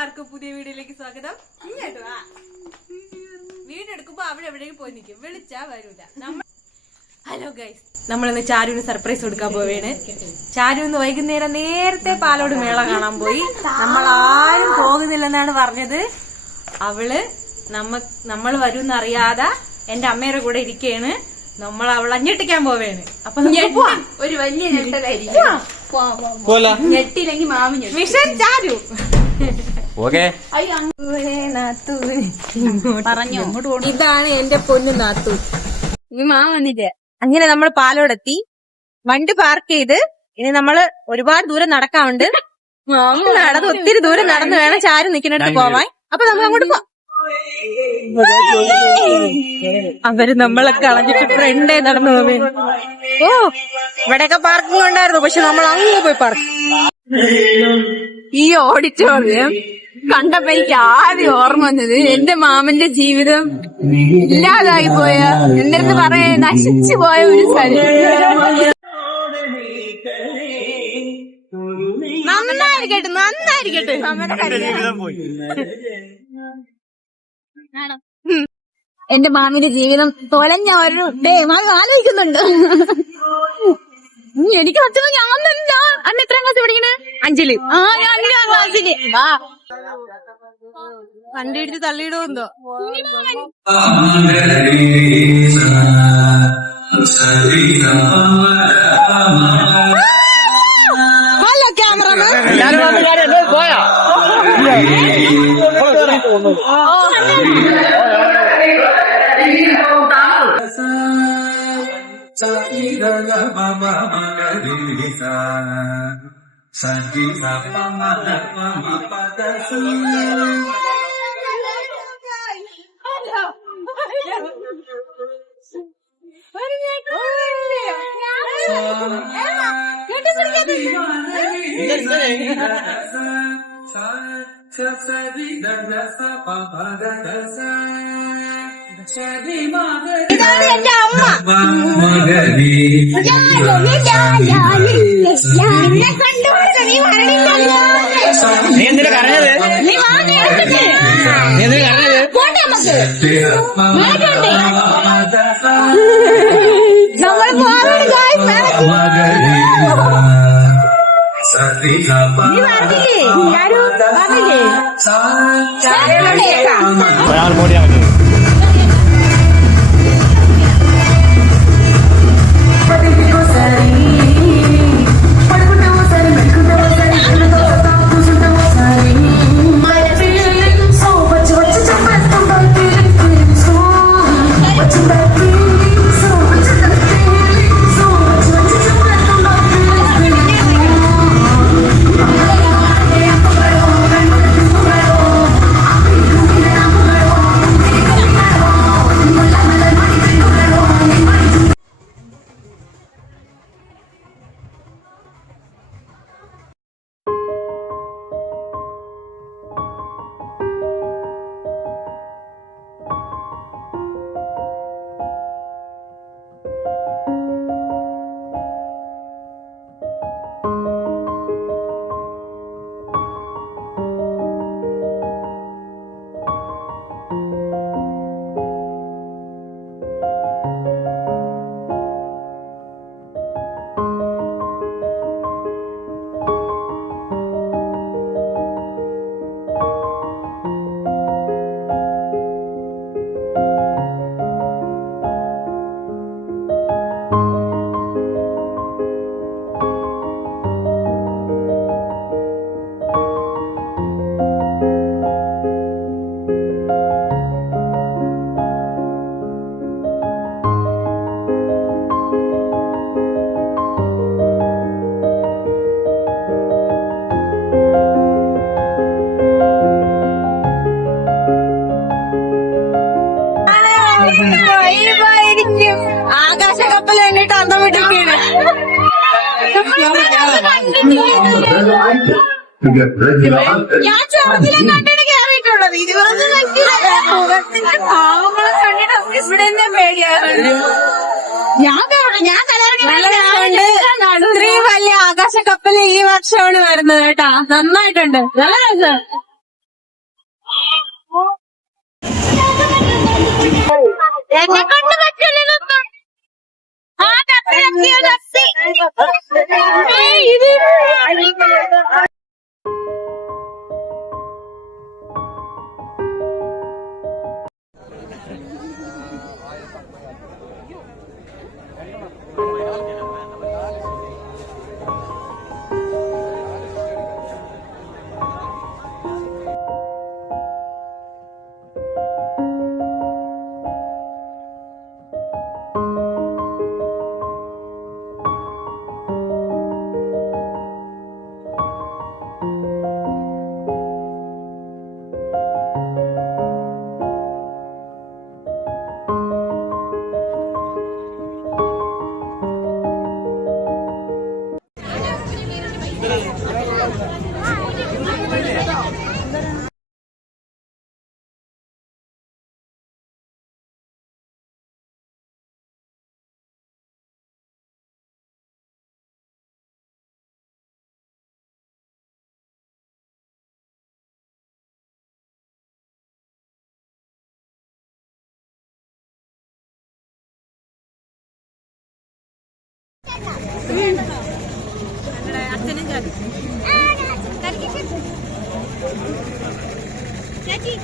എല്ലാവർക്കും പുതിയ വീഡിയോയിലേക്ക് സ്വാഗതം. വീഡിയോ എടുക്കുമ്പോ അവിടെ എവിടെയും പോയി നിൽക്കും, വിളിച്ചാ വരൂല. ഹലോ ഗൈസ്, നമ്മളിന്ന് ചാരുവിന് സർപ്രൈസ് കൊടുക്കാൻ പോവുകയാണ്. ചാരു ഇന്ന് വൈകുന്നേരം നേരത്തെ പാലോട് മേള കാണാൻ പോയി. നമ്മളാരും പോകുന്നില്ലെന്നാണ് പറഞ്ഞത്. നമ്മൾ വരുമെന്നറിയാതെ എന്റെ അമ്മയുടെ കൂടെ ഇരിക്കുകയാണ്. നമ്മൾ അവളെ ഞെട്ടിക്കാൻ പോവുകയാണ്. അപ്പൊ ഒരു വലിയ ഞെട്ടലായിരിക്കും. ഞെട്ടില്ലെങ്കിൽ മാമി മിഷൻ ചാരു പറഞ്ഞോ. ഇതാണ് എന്റെ പൊന്നു നാത്തു. മാമ വന്നിട്ട് അങ്ങനെ നമ്മൾ പാലോടെത്തി, വണ്ടി പാർക്ക് ചെയ്ത് ഇനി നമ്മള് ഒരുപാട് ദൂരം നടക്കാറുണ്ട്. ഒത്തിരി ദൂരം നടന്നു വേണം ചാരു നിൽക്കുന്നിടത്ത് പോവാൻ. അപ്പൊ നമ്മൾ അങ്ങോട്ട് പോവാം. അവര് നമ്മളെ കളഞ്ഞിട്ട് ഫ്രണ്ടേ നടന്നു പോവേ. ഓ, ഇവിടെയൊക്കെ പാർക്കിംഗ് ഉണ്ടായിരുന്നു, പക്ഷെ നമ്മൾ അങ്ങ് പോയി പാർക്ക്. ഈ ഓഡിറ്റോറിയം കണ്ടപ്പോ എനിക്ക് ആദ്യം ഓർമ്മ വന്നത് എന്റെ മാമന്റെ ജീവിതം ഇല്ലാതായി പോയ, എന്തെന്ന് പറയാ, നശിച്ചു പോയ ഒരു സ്ഥലം. നന്നായിരിക്കട്ടെ, നന്നായിരിക്കട്ടെ. എന്റെ മാമിന്റെ ജീവിതം തൊലഞ്ഞ ഒരു ആലോചിക്കുന്നുണ്ട്. എനിക്ക് അച്ഛൻ ഞാൻ തന്നെ. അന്ന് എത്രാം ക്ലാസ് പഠിക്കണേ? 5-ല്. ഞാൻ 5-ാം ക്ലാസ്സില്. വണ്ടി ഇടിച്ച് തള്ളിയിടുമെന്തോ. Hello cameraman. ഇതാണ് എന്റെ അമ്മ. എന്നെ കണ്ടുപിടിച്ച നീ വരണില്ലല്ലോ. നീ എന്തിനാ കരഞ്ഞത്? നീ വാങ്ങി എടുത്തിട്ട് നീ എന്തിനാ കരഞ്ഞത്? പോട്ടെ നമുക്ക്. നമ്മൾ പോകാറുണ്ട് ഗായ്സ്. നീ പറഞ്ഞില്ലേ? ആരും പറഞ്ഞില്ലേ? ഒരാൾ മോടിയാ മതി. ആകാശകപ്പൽ വേണ്ടിട്ട് അന്തം വിട്ടിരിക്കുകയാണ്. ഞാൻ ചെറുതിലെ കണ്ടിട്ട് കയറിയിട്ടുള്ളത്. പാവങ്ങളെ കണ്ടിട്ട് ഇവിടെ തന്നെ പേടിയാറുണ്ട്. ഞാൻ കലർന്നുണ്ട്. ഇത്രയും വലിയ ആകാശക്കപ്പല് ഈ വർഷമാണ് വരുന്നത് കേട്ടാ. നന്നായിട്ടുണ്ട്, നല്ല രസം. എന്നെ കൊണ്ട് പറ്റില്ലതൊന്നും. ആ തപ്പി ഇത് അച്ഛനും ചാടി ചേച്ചി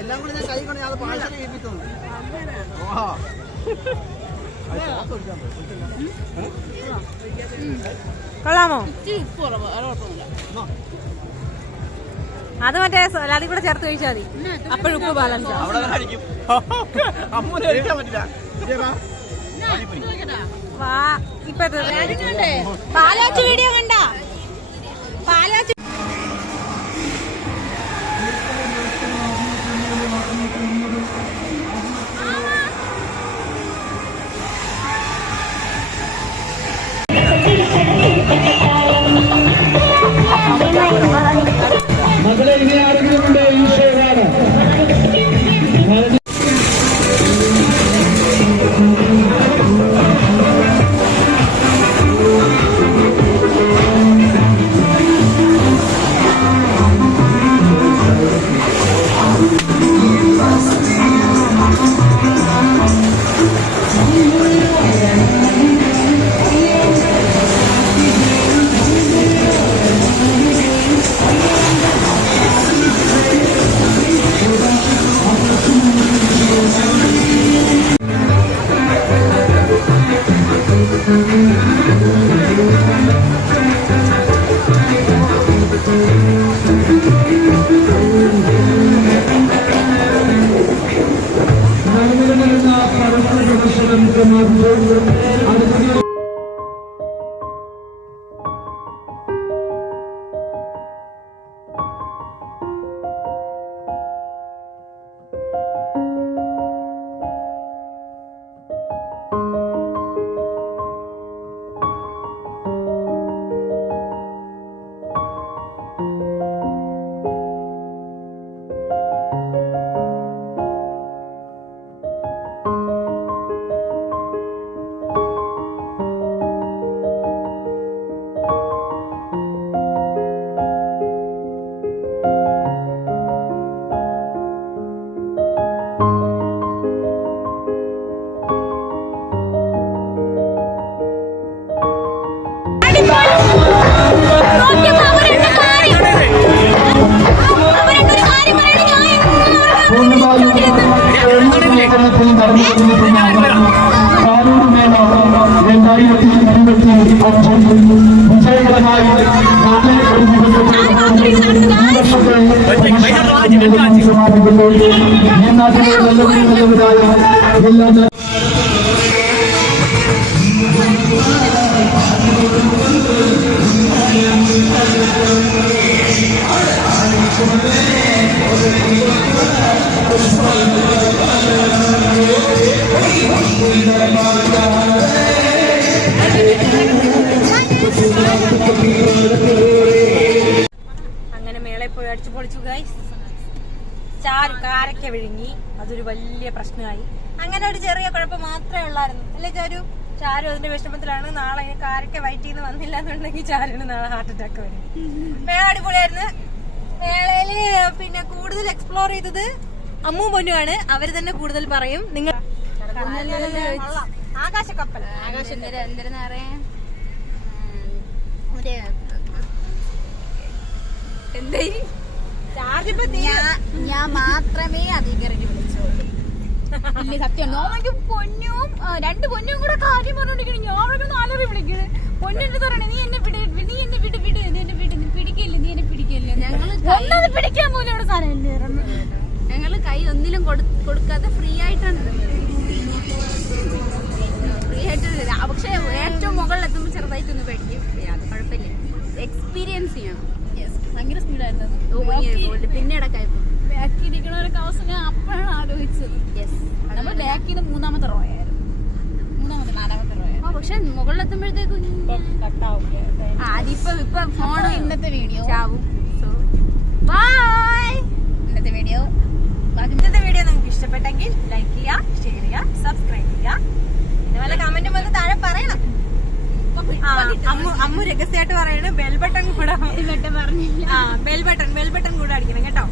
എല്ലാം കൂടി ഞാൻ കൈ കൊണ്ട് ഞാൻ പാഴ്സൽ ചെയ്യിപ്പിക്കുന്നു. കൊള്ളാമോ? അത് മറ്റേ അതിൽ കൂടെ ചേർത്ത് കഴിച്ചാൽ മതി, അപ്പോഴും ഉപ്പ് ബാലൻസ്. വാ ഇപ്പൊ പാലാച്ചു വീഡിയോ കണ്ട പാലാച്ചു മകളെ ഇനി ആരെങ്കിലും ഉണ്ട് ഈശോയാണ്. അങ്ങനെ മേളയിൽ പോയി അടിച്ചു പൊളിച്ചു ഗൈസ്. ചാരു കാരക്ക വിഴുങ്ങി, അതൊരു വലിയ പ്രശ്നമായി. അങ്ങനെ ഒരു ചെറിയ കുഴപ്പം മാത്രമേ ഉള്ളായിരുന്നു അല്ലേ ചാരു? ചാരു അതിന്റെ വിഷമത്തിലാണ്. നാളെ കാരക്ക വയറ്റിൽ നിന്ന് വന്നില്ല എന്നുണ്ടെങ്കിൽ ചാരുവിന് നാളെ ഹാർട്ട് അറ്റാക്ക് വരും. മേള അടിപൊളിയായിരുന്നു. മേളയില് പിന്നെ കൂടുതൽ എക്സ്പ്ലോർ ചെയ്തത് അമ്മു പൊന്നുമാണ്. അവര് തന്നെ കൂടുതൽ പറയും. നിങ്ങൾ ആകാശക്കപ്പൽ ഞാൻ മാത്രമേ അധികരഞ്ഞു വിളിച്ചോളൂ. ഇല്ല സത്യം നോമയ്ക്ക് പൊന്നും 2 പൊന്നും കൂടെ കാര്യം പറഞ്ഞോണ്ടിരിക്കണേ. ഞാൻ അവിടെ 4 വിളിക്കണേ. പൊന്നിന്റെ പറയണേ നീ എന്നെ വിട്, നീ എന്നെ വിട് വിട്, എന്നെ വിട്, നീ പിടിക്കില്ല, നീ എന്നെ പിടിക്കില്ല. ഞങ്ങള് പിടിക്കാൻ പോലും ഇവിടെ സാധനം. ഞങ്ങള് കൈ ഒന്നിലും കൊടുക്കാതെ ഫ്രീ ആയിട്ടാണ് ഫ്രീ ആയിട്ട്. പക്ഷെ ഏറ്റവും മുകളിലെത്തുമ്പോ ചെറുതായിട്ടൊന്ന് പേടിക്കും. അത് കുഴപ്പമില്ല, എക്സ്പീരിയൻസ് ചെയ്യണം. ഭയങ്കര സ്പീഡായിരുന്നു. പിന്നെ ഇടക്കായപ്പോ ബാക്കിരിക്കണവരൊക്കെ അവസ്ഥ ഞാൻ അപ്പോഴാണ് ആലോചിച്ചത്. നമ്മൾ ബാക്കിന് 3ാമത്തെ റോ ആയിരുന്നു, 4ാമത്തെ റോ ആയിരുന്നു. പക്ഷെ മുകളിലെത്തുമ്പോഴത്തേക്കും അതിപ്പോ ഫോൺ ഇന്നത്തെ വീഡിയോ ചാവും. ബൈ. ഇന്നത്തെ വീഡിയോ നിങ്ങൾക്ക് ഇഷ്ടപ്പെട്ടെങ്കിൽ ലൈക്ക് ചെയ്യുക, ഷെയർ ചെയ്യുക, സബ്സ്ക്രൈബ് ചെയ്യുക. ഇതുപോലെ കമന്റും വന്ന് താഴെ പറയണം. അമ്മു രഹസ്യമായിട്ട് പറയണ ബെൽ ബട്ടൺ കൂടെ പറഞ്ഞില്ല. ബെൽ ബട്ടൺ കൂടെ അടിക്കണം കേട്ടോ.